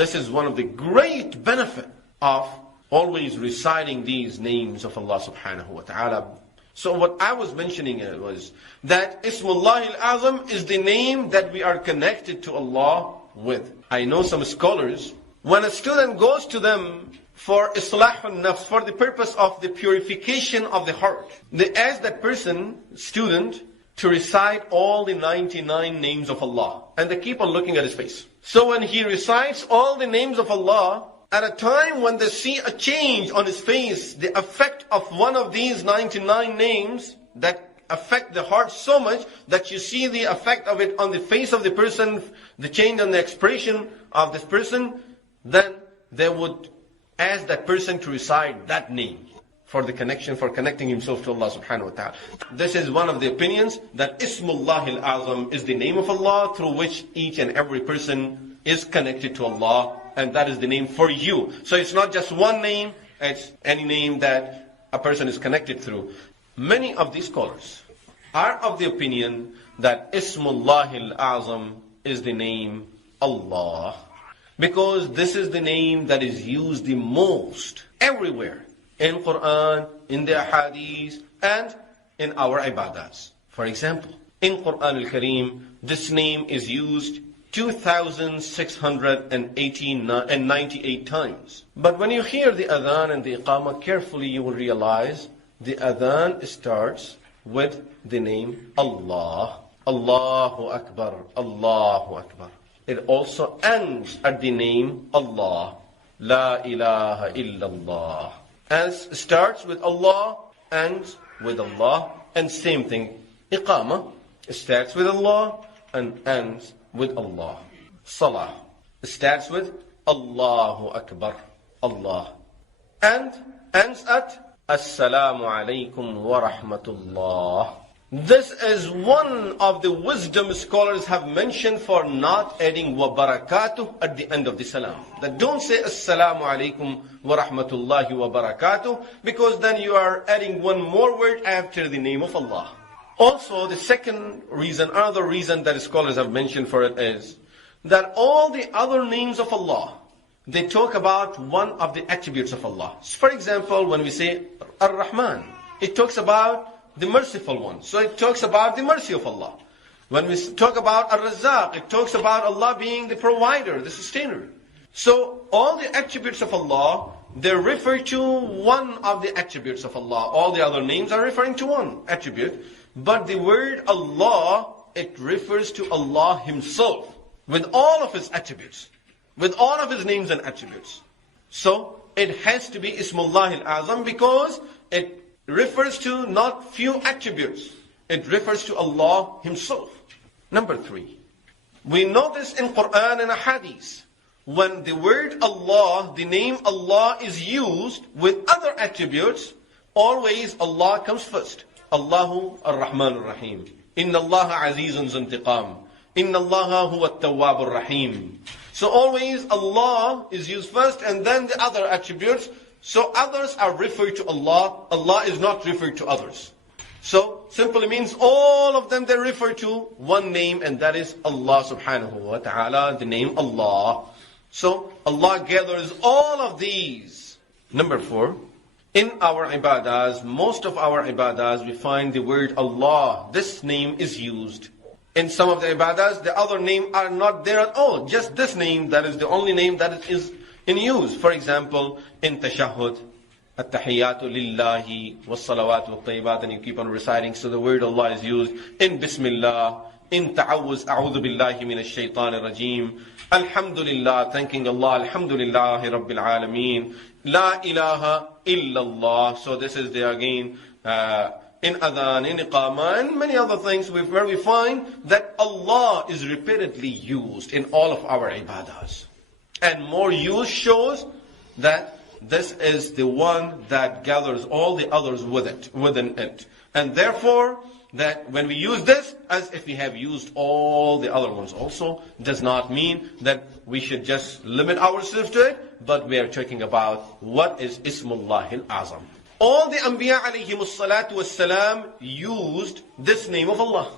This is one of the great benefit of always reciting these names of Allah subhanahu wa ta'ala. So what I was mentioning was that Ismullah Al-Azam is the name that we are connected to Allah with. I know some scholars, when a student goes to them for Islah al-Nafs, for the purpose of the purification of the heart, they ask that person, student, to recite all the 99 names of Allah. And they keep on looking at his face. So when he recites all the names of Allah, at a time when they see a change on his face, the effect of one of these 99 names that affect the heart so much that you see the effect of it on the face of the person, the change on the expression of this person, then they would ask that person to recite that name for the connection, for connecting himself to Allah subhanahu wa ta'ala. This is one of the opinions that Ismullah Al-Azam is the name of Allah through which each and every person is connected to Allah, and that is the name for you. So it's not just one name, it's any name that a person is connected through. Many of these scholars are of the opinion that Ismullah Al-Azam is the name Allah, because this is the name that is used the most everywhere. In Quran, in the Ahadith, and in our ibadahs. For example, in Quran al-Kareem, this name is used 2,698 times. But when you hear the adhan and the iqamah carefully, you will realize the adhan starts with the name Allah. Allahu Akbar, Allahu Akbar. It also ends at the name Allah. La ilaha illallah. As starts with Allah, ends with Allah, and same thing. Iqamah starts with Allah and ends with Allah. Salah starts with Allahu Akbar, Allah, and ends at Assalamu alaikum wa rahmatullah. This is one of the wisdom scholars have mentioned for not adding wa barakatuh at the end of the salam. That don't say Assalamu alaikum wa rahmatullahi wa barakatuh, because then you are adding one more word after the name of Allah. Also, the second reason, another reason that scholars have mentioned for it is that all the other names of Allah, they talk about one of the attributes of Allah. For example, when we say Ar-Rahman, it talks about the merciful one. So it talks about the mercy of Allah. When we talk about Ar-Razzaq, it talks about Allah being the provider, the sustainer. So all the attributes of Allah, they refer to one of the attributes of Allah. All the other names are referring to one attribute. But the word Allah, it refers to Allah Himself with all of His attributes, with all of His names and attributes. So it has to be Ismullah Al-Azam because it refers to not few attributes. It refers to Allah Himself. Number 3. We notice in Quran and Hadith, when the word Allah, the name Allah is used with other attributes, always Allah comes first. Allahu Ar-Rahman Ar-Rahim. Inna Allah Azizun Zuntiqam. Inna Allah Huwa At-Tawwab Ar-Rahim. So always Allah is used first and then the other attributes. So others are referred to Allah. Allah is not referred to others. So simply means all of them they refer to one name, and that is Allah subhanahu wa ta'ala, the name Allah. So Allah gathers all of these. Number 4, in our ibadahs, most of our ibadahs, we find the word Allah. This name is used. In some of the ibadahs, the other name are not there at all. Just this name, that is the only name that is in use. For example, in tashahhud, at-tahiyyatu lillahi was-salawatu wat-tayyibat, and you keep on reciting, so the word Allah is used. In Bismillah, in ta'awuz, a'udhu billahi minash shaitanir rajim. Alhamdulillah, thanking Allah, alhamdulillahi rabbil alameen. La ilaha illallah. So this is the again in adhan, in iqamah, and many other things where we find that Allah is repeatedly used in all of our ibadahs. And more use shows that this is the one that gathers all the others within it. And therefore, that when we use this, as if we have used all the other ones also, does not mean that we should just limit ourselves to it, but we are talking about what is Ismullah Al-Azam. All the Anbiya alayhimus salatu wassalam used this name of Allah.